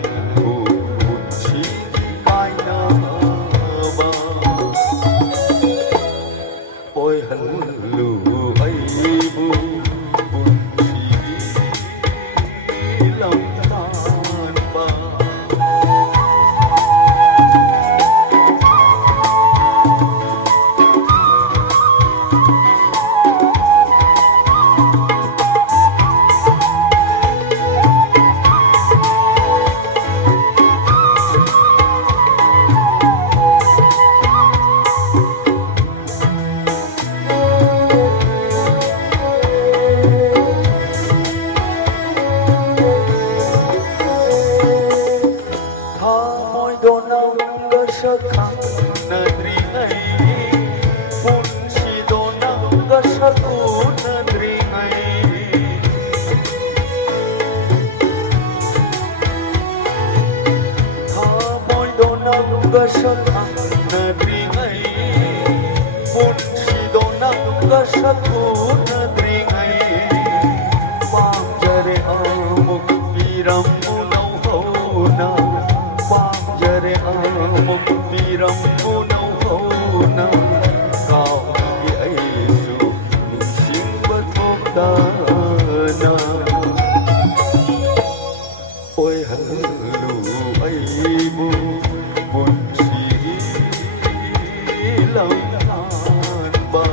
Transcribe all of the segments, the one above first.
nangku kunci kaina ba oi hallu aibu kunci lampan ba Sakang negeri ai pun si donang gasaku negeri ai Hamoy donang gasakang negeri ai pun si donang gasaku negeri ai Pangjare amuk piram munau hauna Pangjare amuk piram munau hauna Kau di aisu ningsing batuk dana Oi halu aibu pun silang ba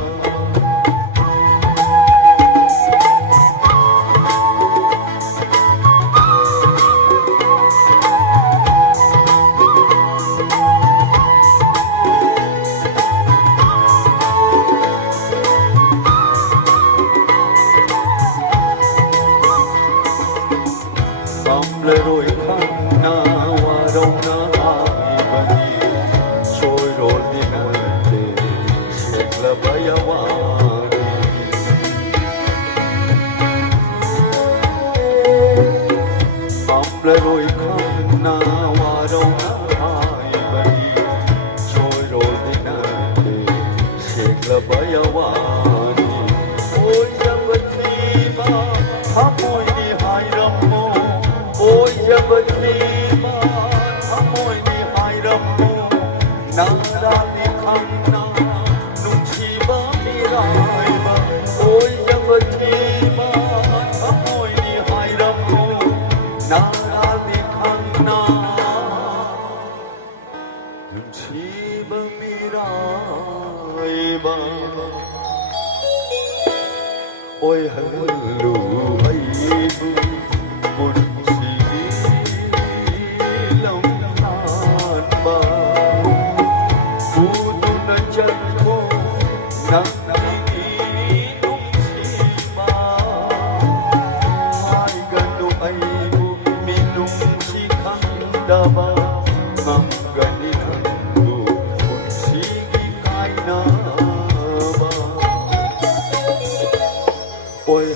rồi khăn na hoa đông na ai bani trôi rồi đi na để sẽ là baya wani rồi khăn na hoa đông na ai bani trôi rồi đi na để sẽ là baya wani ôi chẳng bất kỳ ba hấp môi đi hai râm mô ôi jabatima hamoy di hayramu nanda di khanna nuchi ba mirai ba oi jabatima hamoy di hayramu nanda di khanna nuchi ba mirai ba oi hallu aibu Daba manggani hantu kunci kaina ba oi